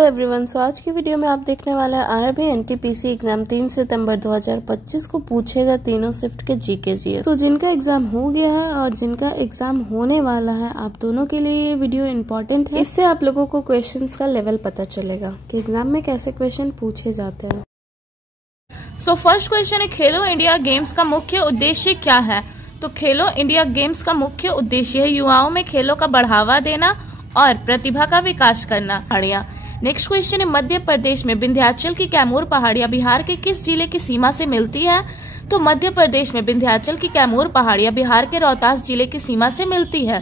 Hello everyone. सो आज की video में आप देखने वाले हैं आरआरबी एनटीपीसी एग्जाम 3 सितंबर 2025 को पूछेगा तीनों शिफ्ट के जीके जीएस। तो जिनका एग्जाम हो गया है और जिनका एग्जाम होने वाला है, आप दोनों के लिए ये वीडियो इम्पोर्टेंट है। इससे आप लोगों को क्वेश्चंस का लेवल पता चलेगा कि एग्जाम में कैसे क्वेश्चन पूछे जाते हैं। सो फर्स्ट क्वेश्चन है, खेलो इंडिया गेम्स का मुख्य उद्देश्य क्या है? तो खेलो इंडिया गेम्स का मुख्य उद्देश्य है युवाओं में खेलों का बढ़ावा देना और प्रतिभा का विकास करना। पहाड़ियाँ। नेक्स्ट क्वेश्चन है, मध्य प्रदेश में विंध्याचल की कैमूर पहाड़ियाँ बिहार के किस जिले की सीमा से मिलती है? तो मध्य प्रदेश में विंध्याचल की कैमूर पहाड़ियाँ बिहार के रोहतास जिले की सीमा से मिलती है।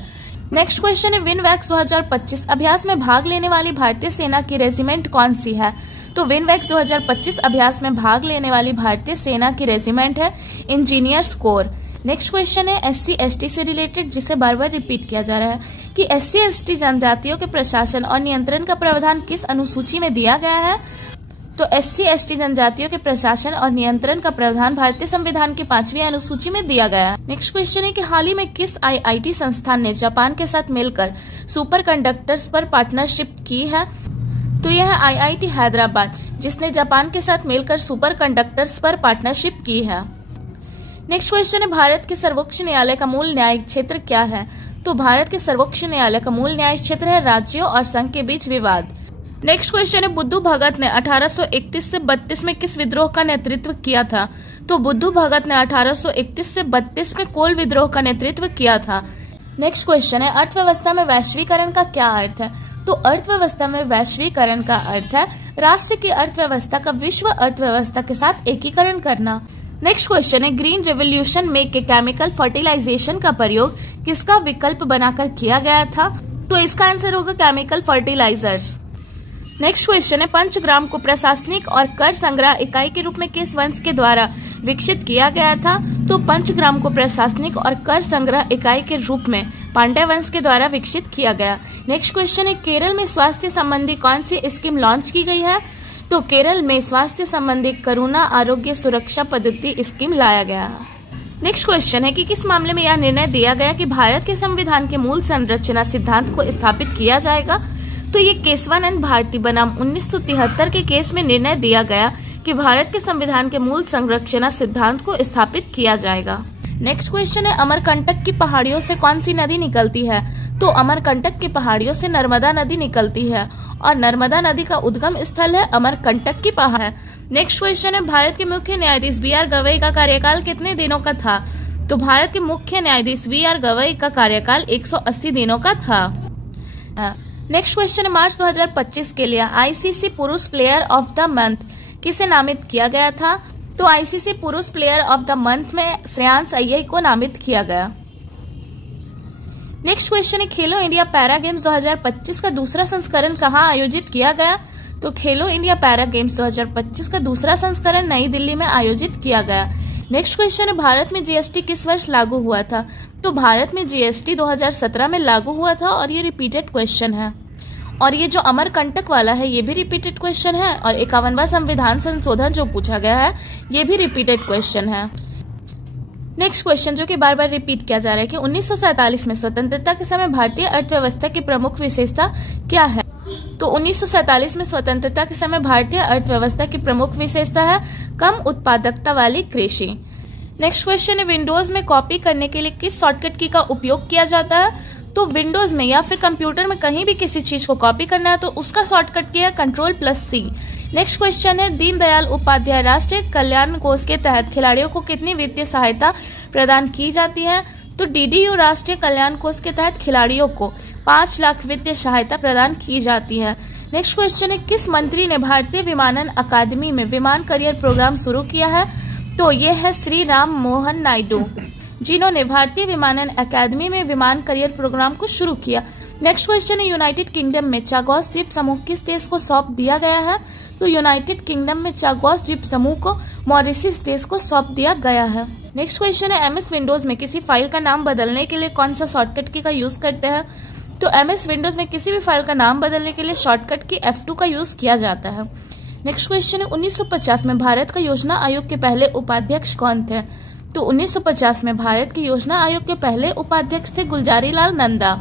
नेक्स्ट क्वेश्चन है, विनवैक्स 2025 अभ्यास में भाग लेने वाली भारतीय सेना की रेजिमेंट कौन सी है? तो विनवैक्स 2025 अभ्यास में भाग लेने वाली भारतीय सेना की रेजिमेंट है इंजीनियर्स कोर। नेक्स्ट क्वेश्चन है, SC ST से रिलेटेड, जिसे बार बार रिपीट किया जा रहा है कि SC ST जनजातियों के प्रशासन और नियंत्रण का प्रावधान किस अनुसूची में दिया गया है? तो SC ST जनजातियों के प्रशासन और नियंत्रण का प्रावधान भारतीय संविधान की 5वीं अनुसूची में दिया गया है। नेक्स्ट क्वेश्चन है कि हाल ही में किस IIT संस्थान ने जापान के साथ मिलकर सुपर कंडक्टर्स पर पार्टनरशिप की है? तो यह है IIT हैदराबाद, जिसने जापान के साथ मिलकर सुपर कंडक्टर्स पर पार्टनरशिप की है। नेक्स्ट क्वेश्चन है, भारत के सर्वोच्च न्यायालय का मूल न्यायिक क्षेत्र क्या है? तो भारत के सर्वोच्च न्यायालय का मूल न्यायिक क्षेत्र है राज्यों और संघ के बीच विवाद। नेक्स्ट क्वेश्चन है, बुद्धू भगत ने 1831 से 32 में किस विद्रोह का नेतृत्व किया था? तो बुद्धू भगत ने 1831 से 32 में कोल विद्रोह का नेतृत्व किया था। नेक्स्ट क्वेश्चन है, अर्थव्यवस्था में वैश्वीकरण का क्या अर्थ है? तो अर्थव्यवस्था में वैश्वीकरण का अर्थ है राष्ट्र की अर्थव्यवस्था का विश्व अर्थव्यवस्था के साथ एकीकरण करना। नेक्स्ट क्वेश्चन है, ग्रीन रेवोल्यूशन में के केमिकल फर्टिलाइजेशन का प्रयोग किसका विकल्प बनाकर किया गया था? तो इसका आंसर होगा केमिकल फर्टिलाइजर्स। नेक्स्ट क्वेश्चन है, पंचग्राम को प्रशासनिक और कर संग्रह इकाई के रूप में किस वंश के द्वारा विकसित किया गया था? तो पंचग्राम को प्रशासनिक और कर संग्रह इकाई के रूप में पांड्य वंश के द्वारा विकसित किया गया। नेक्स्ट क्वेश्चन है, केरल में स्वास्थ्य संबंधी कौन सी स्कीम लॉन्च की गई है? तो केरल में स्वास्थ्य संबंधी करुणा आरोग्य सुरक्षा पद्धति स्कीम लाया गया है। नेक्स्ट क्वेश्चन है कि किस मामले में यह निर्णय दिया गया कि भारत के संविधान के मूल संरचना सिद्धांत को स्थापित किया जाएगा? तो ये केशवानंद भारती बनाम 1973 के केस में निर्णय दिया गया कि भारत के संविधान के मूल संरचना सिद्धांत को स्थापित किया जाएगा। नेक्स्ट क्वेश्चन है, अमरकंटक की पहाड़ियों से कौन सी नदी निकलती है? तो अमरकंटक की पहाड़ियों से नर्मदा नदी निकलती है और नर्मदा नदी का उद्गम स्थल है अमरकंटक की पहाड़ है। नेक्स्ट क्वेश्चन है, भारत के मुख्य न्यायाधीश BR गवई का कार्यकाल कितने दिनों का था? तो भारत के मुख्य न्यायाधीश BR गवई का कार्यकाल 180 दिनों का था। नेक्स्ट क्वेश्चन है, मार्च 2025 के लिए ICC पुरुष प्लेयर ऑफ द मंथ किसे नामित किया गया था? तो ICC पुरुष प्लेयर ऑफ द मंथ में श्रेयांश अय्यर को नामित किया गया। नेक्स्ट क्वेश्चन है, खेलो इंडिया पैरा गेम्स 2025 का दूसरा संस्करण कहाँ आयोजित किया गया? तो खेलो इंडिया पैरा गेम्स 2025 का दूसरा संस्करण नई दिल्ली में आयोजित किया गया। नेक्स्ट क्वेश्चन है, भारत में GST किस वर्ष लागू हुआ था? तो भारत में GST 2017 में लागू हुआ था और ये रिपीटेड क्वेश्चन है। और ये जो अमरकंटक वाला है ये भी रिपीटेड क्वेश्चन है और 51वां संविधान संशोधन जो पूछा गया है ये भी रिपीटेड क्वेश्चन है। नेक्स्ट क्वेश्चन जो कि बार बार रिपीट किया जा रहा है कि 1947 में स्वतंत्रता के समय भारतीय अर्थव्यवस्था की प्रमुख विशेषता क्या है? तो 1947 में स्वतंत्रता के समय भारतीय अर्थव्यवस्था की प्रमुख विशेषता है कम उत्पादकता वाली कृषि। नेक्स्ट क्वेश्चन है, विंडोज में कॉपी करने के लिए किस शॉर्टकट की का उपयोग किया जाता है? तो विंडोज में या फिर कंप्यूटर में कहीं भी किसी चीज को कॉपी करना है तो उसका शॉर्टकट की है Ctrl+C। नेक्स्ट क्वेश्चन है, दीनदयाल उपाध्याय राष्ट्रीय कल्याण कोष के तहत खिलाड़ियों को कितनी वित्तीय सहायता प्रदान की जाती है? तो DDU राष्ट्रीय कल्याण कोष के तहत खिलाड़ियों को 5 लाख वित्तीय सहायता प्रदान की जाती है। नेक्स्ट क्वेश्चन है, किस मंत्री ने भारतीय विमानन अकादमी में विमान करियर प्रोग्राम शुरू किया है? तो ये है श्री राम मोहन नायडू, जिन्होंने भारतीय विमानन अकादमी में विमान करियर प्रोग्राम को शुरू किया। नेक्स्ट क्वेश्चन है, यूनाइटेड किंगडम में चागोस द्वीप समूह किस देश को सौंप दिया गया है? तो यूनाइटेड किंगडम में चागोस द्वीप समूह को मॉरिशस देश को सौंप दिया गया है। नेक्स्ट क्वेश्चन है, MS विंडोज में किसी फाइल का नाम बदलने के लिए कौन सा शॉर्टकट की का यूज करते हैं? तो MS विंडोज में किसी भी फाइल का नाम बदलने के लिए शॉर्टकट की F2 का यूज किया जाता है। नेक्स्ट क्वेश्चन है, 1950 में भारत का योजना आयोग के पहले उपाध्यक्ष कौन थे? तो 1950 में भारत के योजना आयोग के पहले उपाध्यक्ष थे गुलजारी लाल नंदा।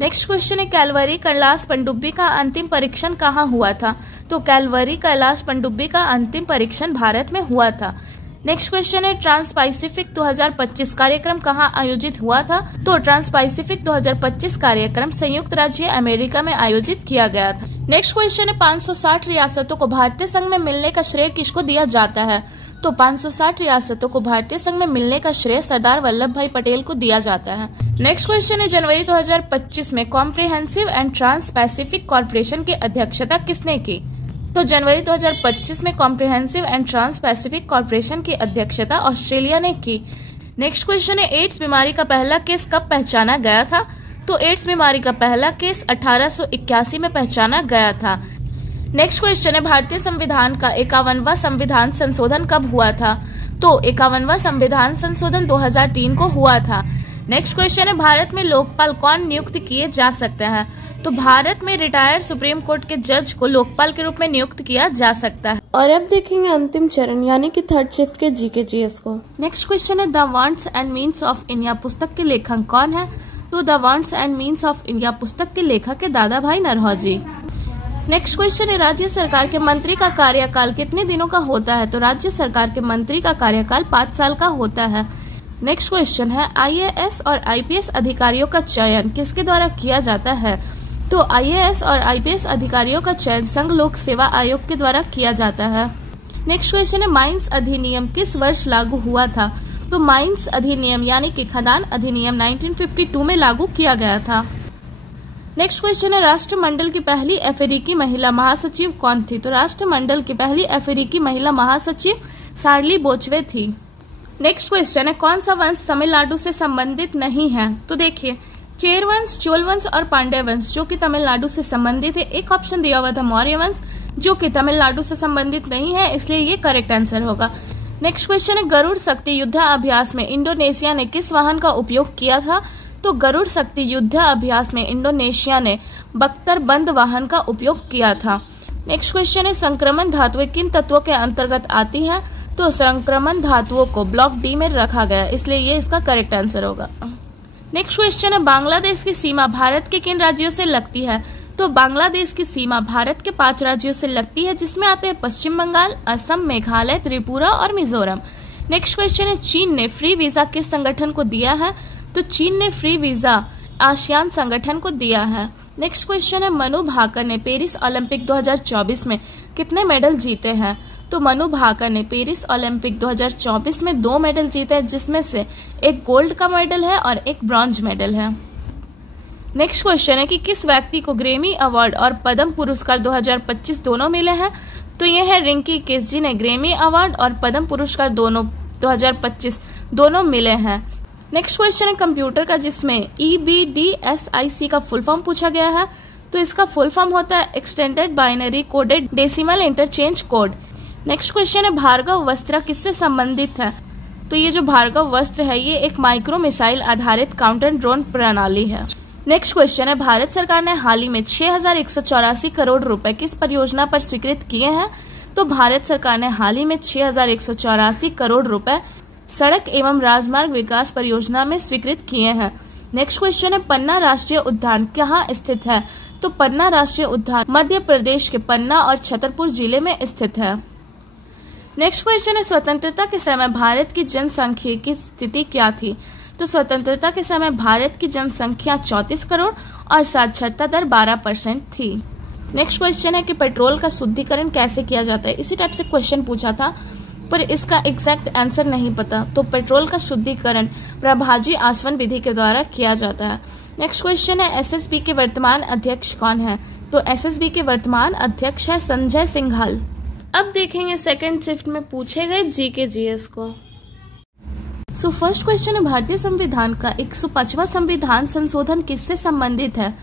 नेक्स्ट क्वेश्चन है कैलवरी कैलाश पनडुब्बी का अंतिम परीक्षण कहाँ हुआ था? तो कैलवरी कैलाश पनडुब्बी का अंतिम परीक्षण भारत में हुआ था। नेक्स्ट क्वेश्चन है ट्रांस पैसिफिक 2025 कार्यक्रम कहाँ आयोजित हुआ था? तो ट्रांस पैसिफिक 2025 कार्यक्रम संयुक्त राज्य अमेरिका में आयोजित किया गया था। नेक्स्ट क्वेश्चन है 560 रियासतों को भारतीय संघ में मिलने का श्रेय किसको दिया जाता है? तो 560 रियासतों को भारतीय संघ में मिलने का श्रेय सरदार वल्लभ भाई पटेल को दिया जाता है। नेक्स्ट क्वेश्चन है जनवरी 2025 में comprehensive and trans Pacific corporation की अध्यक्षता किसने की? तो जनवरी 2025 में comprehensive and trans Pacific corporation की अध्यक्षता ऑस्ट्रेलिया ने की। नेक्स्ट क्वेश्चन है एड्स बीमारी का पहला केस कब पहचाना गया था? तो एड्स बीमारी का पहला केस 1881 में पहचाना गया था। नेक्स्ट क्वेश्चन है भारतीय संविधान का 51वां संविधान संशोधन कब हुआ था? तो 51वां संविधान संशोधन 2003 को हुआ था। नेक्स्ट क्वेश्चन है भारत में लोकपाल कौन नियुक्त किए जा सकते हैं? तो भारत में रिटायर्ड सुप्रीम कोर्ट के जज को लोकपाल के रूप में नियुक्त किया जा सकता है। और अब देखेंगे अंतिम चरण यानी कि थर्ड शिफ्ट के जीके जीएस को। नेक्स्ट क्वेश्चन है the wants and means of India पुस्तक के लेखक कौन है? तो the wants and means of India पुस्तक के लेखक है दादा भाई नरहौजी। नेक्स्ट क्वेश्चन है राज्य सरकार के मंत्री का कार्यकाल कितने दिनों का होता है? तो राज्य सरकार के मंत्री का कार्यकाल 5 साल का होता है। नेक्स्ट क्वेश्चन है आईएएस और आईपीएस अधिकारियों का चयन किसके द्वारा किया जाता है? तो आईएएस और आईपीएस अधिकारियों का चयन संघ लोक सेवा आयोग के द्वारा किया जाता है। नेक्स्ट क्वेश्चन है माइंस अधिनियम किस वर्ष लागू हुआ था? तो माइंस अधिनियम यानी कि खदान अधिनियम 1952 में लागू किया गया था। नेक्स्ट क्वेश्चन है राष्ट्रमंडल की पहली अफ्रीकी महिला महासचिव कौन थी? तो राष्ट्रमंडल की पहली अफ्रीकी महिला महासचिव शार्ली बोचवे थी। नेक्स्ट क्वेश्चन है कौन सा वंश तमिलनाडु से संबंधित नहीं है? तो देखिए चेर वंश, चोल वंश और पांड्य वंश जो कि तमिलनाडु से संबंधित है। एक ऑप्शन दिया हुआ था मौर्य वंश जो कि तमिलनाडु से संबंधित नहीं है, इसलिए ये करेक्ट आंसर होगा। नेक्स्ट क्वेश्चन है गरुड़ शक्ति युद्धाभ्यास में इंडोनेशिया ने किस वाहन का उपयोग किया था? तो गरुड़ शक्ति युद्धाभ्यास में इंडोनेशिया ने बख्तरबंद वाहन का उपयोग किया था। नेक्स्ट क्वेश्चन है संक्रमण धातुएं किन तत्वों के अंतर्गत आती हैं? तो संक्रमण धातुओं को ब्लॉक डी में रखा गया, इसलिए ये इसका करेक्ट आंसर होगा। नेक्स्ट क्वेश्चन है बांग्लादेश की सीमा भारत के किन राज्यों से लगती है? तो बांग्लादेश की सीमा भारत के 5 राज्यों से लगती है जिसमें आते हैं पश्चिम बंगाल, असम, मेघालय, त्रिपुरा और मिजोरम। नेक्स्ट क्वेश्चन है चीन ने फ्री वीजा किस संगठन को दिया है? तो चीन ने फ्री वीजा आसियान संगठन को दिया है। नेक्स्ट क्वेश्चन है मनु भाकर ने पेरिस ओलंपिक 2024 में कितने मेडल जीते हैं? तो मनु भाकर ने पेरिस ओलंपिक 2024 में 2 मेडल जीते हैं जिसमें से एक गोल्ड का मेडल है और एक ब्रॉन्ज मेडल है। नेक्स्ट क्वेश्चन है कि किस व्यक्ति को ग्रेमी अवार्ड और पद्म पुरस्कार 2025 दोनों मिले हैं? तो यह है रिंकी केस जी ने ग्रेमी अवार्ड और पद्म पुरस्कार दोनों 2025 दोनों मिले हैं। नेक्स्ट क्वेश्चन है कंप्यूटर का जिसमें EBDSIC का फुल फॉर्म पूछा गया है। तो इसका फुल फॉर्म होता है extended binary coded decimal interchange code. Next question है भार्गव वस्त्र किससे संबंधित है? तो ये जो भार्गव वस्त्र है ये एक माइक्रो मिसाइल आधारित काउंटर ड्रोन प्रणाली है। नेक्स्ट क्वेश्चन है भारत सरकार ने हाल ही में 6184 करोड़ रुपए किस परियोजना पर स्वीकृत किए हैं? तो भारत सरकार ने हाल ही में 6184 करोड़ रुपए सड़क एवं राजमार्ग विकास परियोजना में स्वीकृत किए हैं। नेक्स्ट क्वेश्चन है पन्ना राष्ट्रीय उद्यान कहाँ स्थित है? तो पन्ना राष्ट्रीय उद्यान मध्य प्रदेश के पन्ना और छतरपुर जिले में स्थित है। नेक्स्ट क्वेश्चन है स्वतंत्रता के समय भारत की जनसंख्या की स्थिति क्या थी? तो स्वतंत्रता के समय भारत की जनसंख्या 34 करोड़ और साक्षरता दर 12% थी। नेक्स्ट क्वेश्चन है कि पेट्रोल का शुद्धिकरण कैसे किया जाता है? इसी टाइप से क्वेश्चन पूछा था पर इसका एग्जैक्ट आंसर नहीं पता। तो पेट्रोल का शुद्धिकरण प्रभाजी आसवन विधि के द्वारा किया जाता है। नेक्स्ट क्वेश्चन है एसएसबी के वर्तमान अध्यक्ष कौन है? तो एसएसबी के वर्तमान अध्यक्ष है संजय सिंघल। अब देखेंगे सेकंड शिफ्ट में पूछे गए जीके जीएस को। सो फर्स्ट क्वेश्चन है भारतीय संविधान का 105वां संविधान संशोधन किससे संबंधित है?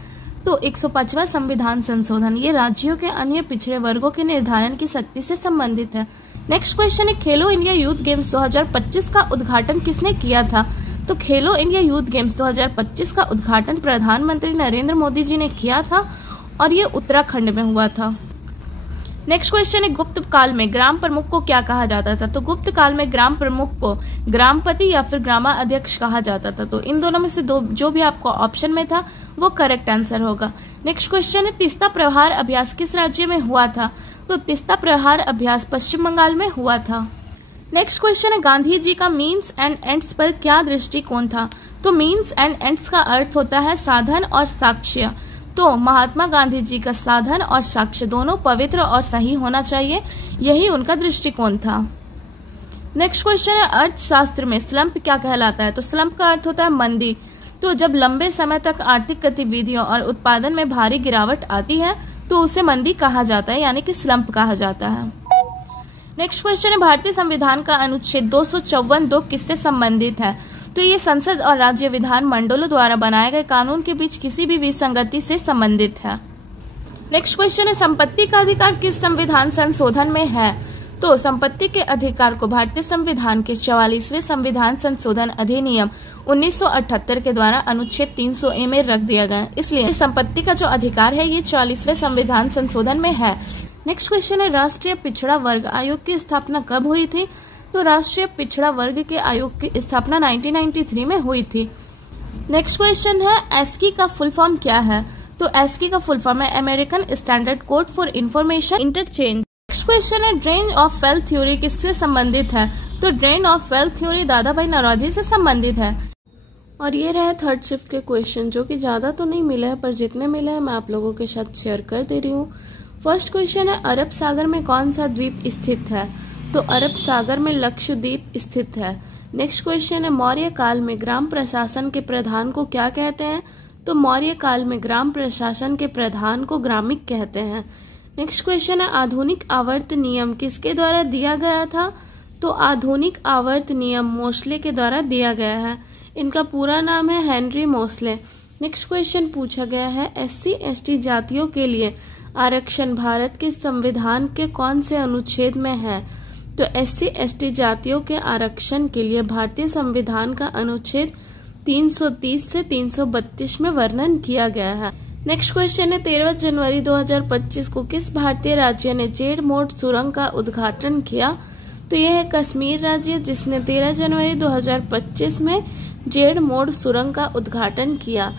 तो 105वां संविधान संशोधन ये राज्यों के अन्य पिछड़े वर्गों के निर्धारण की शक्ति से संबंधित है। नेक्स्ट क्वेश्चन है खेलो इंडिया यूथ गेम्स 2025 का उद्घाटन किसने किया था? तो खेलो इंडिया यूथ गेम्स 2025 का उद्घाटन प्रधानमंत्री नरेंद्र मोदी जी ने किया था और ये उत्तराखंड में हुआ था। नेक्स्ट क्वेश्चन है गुप्त काल में ग्राम प्रमुख को क्या कहा जाता था? तो गुप्त काल में ग्राम प्रमुख को ग्रामपति या फिर ग्रामाध्यक्ष कहा जाता था। तो इन दोनों में से जो भी आपको ऑप्शन में था वो करेक्ट आंसर होगा। नेक्स्ट क्वेश्चन है तीस्ता प्रहार अभ्यास किस राज्य में हुआ था? तो तीस्ता प्रहार अभ्यास पश्चिम बंगाल में हुआ था। नेक्स्ट क्वेश्चन है गांधी जी का मीन्स एंड एंड्स पर क्या दृष्टिकोण था? तो मीन्स एंड एंड्स का अर्थ होता है साधन और साक्ष्य। तो महात्मा गांधी जी का साधन और साक्ष्य दोनों पवित्र और सही होना चाहिए, यही उनका दृष्टिकोण था। नेक्स्ट क्वेश्चन है अर्थशास्त्र में स्लंप क्या कहलाता है? तो स्लंप का अर्थ होता है मंदी। तो जब लंबे समय तक आर्थिक गतिविधियों और उत्पादन में भारी गिरावट आती है तो उसे मंदी कहा जाता है, यानी कि स्लंप कहा जाता है। नेक्स्ट क्वेश्चन है भारतीय संविधान का अनुच्छेद 254(2) किससे संबंधित है? तो ये संसद और राज्य विधान मंडलों द्वारा बनाए गए कानून के बीच किसी भी विसंगति से संबंधित है। नेक्स्ट क्वेश्चन है संपत्ति का अधिकार किस संविधान संशोधन में है? तो संपत्ति के अधिकार को भारतीय संविधान के 44वें संविधान संशोधन अधिनियम 1978 के द्वारा अनुच्छेद 300A में रख दिया गया, इसलिए संपत्ति का जो अधिकार है ये 44वें संविधान संशोधन में है। नेक्स्ट क्वेश्चन है राष्ट्रीय पिछड़ा वर्ग आयोग की स्थापना कब हुई थी? तो राष्ट्रीय पिछड़ा वर्ग के आयोग की स्थापना 1993 में हुई थी। नेक्स्ट क्वेश्चन है एस्की का फुल फॉर्म क्या है? तो एस्की का फुल फॉर्म है American standard code for information interchange. Next question है ड्रेन ऑफ वेल्थ थ्योरी किससे संबंधित है? तो ड्रेन ऑफ वेल्थ थ्योरी दादा भाई नौरोजी से संबंधित है। और ये रहे थर्ड शिफ्ट के क्वेश्चन, जो कि ज्यादा तो नहीं मिले हैं पर जितने मिले हैं मैं आप लोगों के साथ शेयर कर दे रही हूँ। फर्स्ट क्वेश्चन है अरब सागर में कौन सा द्वीप स्थित है? तो अरब सागर में लक्षद्वीप स्थित है। नेक्स्ट क्वेश्चन है मौर्य काल में ग्राम प्रशासन के प्रधान को क्या कहते हैं? तो मौर्य काल में ग्राम प्रशासन के प्रधान को ग्रामिक कहते हैं। नेक्स्ट क्वेश्चन है आधुनिक आवर्त नियम किसके द्वारा दिया गया था? तो आधुनिक आवर्त नियम मोस्ले के द्वारा दिया गया है। इनका पूरा नाम है हेनरी मोस्ले। नेक्स्ट क्वेश्चन पूछा गया है SC/ST जातियों के लिए आरक्षण भारत के संविधान के कौन से अनुच्छेद में है? तो SC/ST जातियों के आरक्षण के लिए भारतीय संविधान का अनुच्छेद 330 से 332 में वर्णन किया गया है। नेक्स्ट क्वेश्चन है 13 जनवरी 2025 को किस भारतीय राज्य ने जेड मोड सुरंग का उद्घाटन किया? तो यह है कश्मीर राज्य, जिसने 13 जनवरी 2025 में जेड मोड सुरंग का उद्घाटन किया।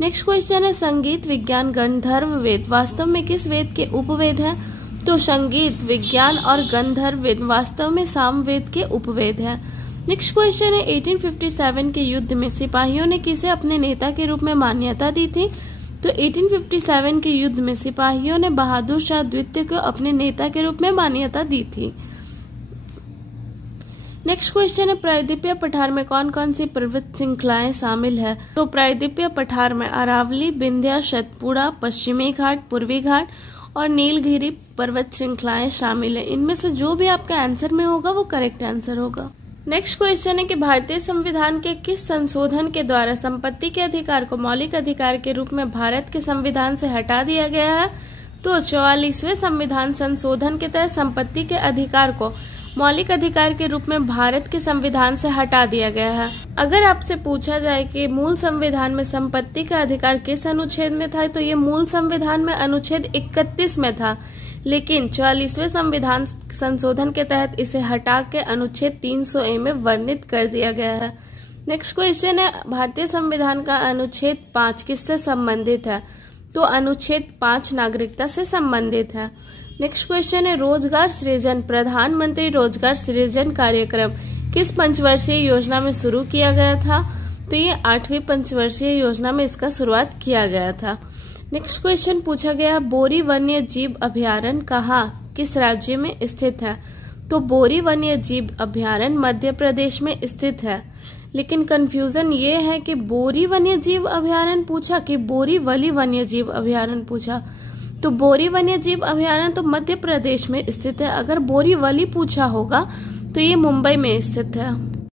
नेक्स्ट क्वेश्चन है संगीत विज्ञान गंधर्व वेद वास्तव में किस वेद के उपवेद है? तो संगीत विज्ञान और गंधर्व वेद वास्तव में सामवेद के उपवेद है। नेक्स्ट क्वेश्चन है 1857 के युद्ध में सिपाहियों ने किसे अपने नेता के रूप में मान्यता दी थी? तो 1857 के युद्ध में सिपाहियों ने बहादुर शाह द्वितीय को अपने नेता के रूप में मान्यता दी थी। नेक्स्ट क्वेश्चन है प्रायद्वीपीय पठार में कौन कौन सी पर्वत श्रृंखलाएं शामिल है? तो प्रायद्वीपीय पठार में अरावली, विंध्य, सतपुड़ा, पश्चिमी घाट, पूर्वी घाट और नीलगिरी पर्वत श्रृंखलाएं शामिल है। इनमें से जो भी आपका आंसर में होगा वो करेक्ट आंसर होगा। नेक्स्ट क्वेश्चन है कि भारतीय संविधान के किस संशोधन के द्वारा संपत्ति के अधिकार को मौलिक अधिकार के रूप में भारत के संविधान से हटा दिया गया है? तो 44वें संविधान संशोधन के तहत संपत्ति के अधिकार को मौलिक अधिकार के रूप में भारत के संविधान से हटा दिया गया है। अगर आपसे पूछा जाए कि मूल संविधान में संपत्ति का अधिकार किस अनुच्छेद में था, तो ये मूल संविधान में अनुच्छेद 31 में था, लेकिन 44वें संविधान संशोधन के तहत इसे हटा के अनुच्छेद 300A में वर्णित कर दिया गया है। नेक्स्ट क्वेश्चन है भारतीय संविधान का अनुच्छेद 5 किससे संबंधित है? तो अनुच्छेद 5 नागरिकता से संबंधित है। नेक्स्ट क्वेश्चन है रोजगार सृजन प्रधानमंत्री रोजगार सृजन कार्यक्रम किस पंचवर्षीय योजना में शुरू किया गया था? तो ये 8वीं पंचवर्षीय योजना में इसका शुरुआत किया गया था। नेक्स्ट क्वेश्चन पूछा गया बोरी वन्य जीव अभयारण्य कहाँ किस राज्य में स्थित है? तो बोरी वन्य जीव अभयारण्य मध्य प्रदेश में स्थित है, लेकिन कंफ्यूजन ये है कि बोरी वन्य जीव अभयारण्य पूछा कि बोरीवली वन्य जीव अभयारण्य पूछा। तो बोरी वन्य जीव अभयारण्य तो मध्य प्रदेश में स्थित है, अगर बोरीवली पूछा होगा तो ये मुंबई में स्थित है।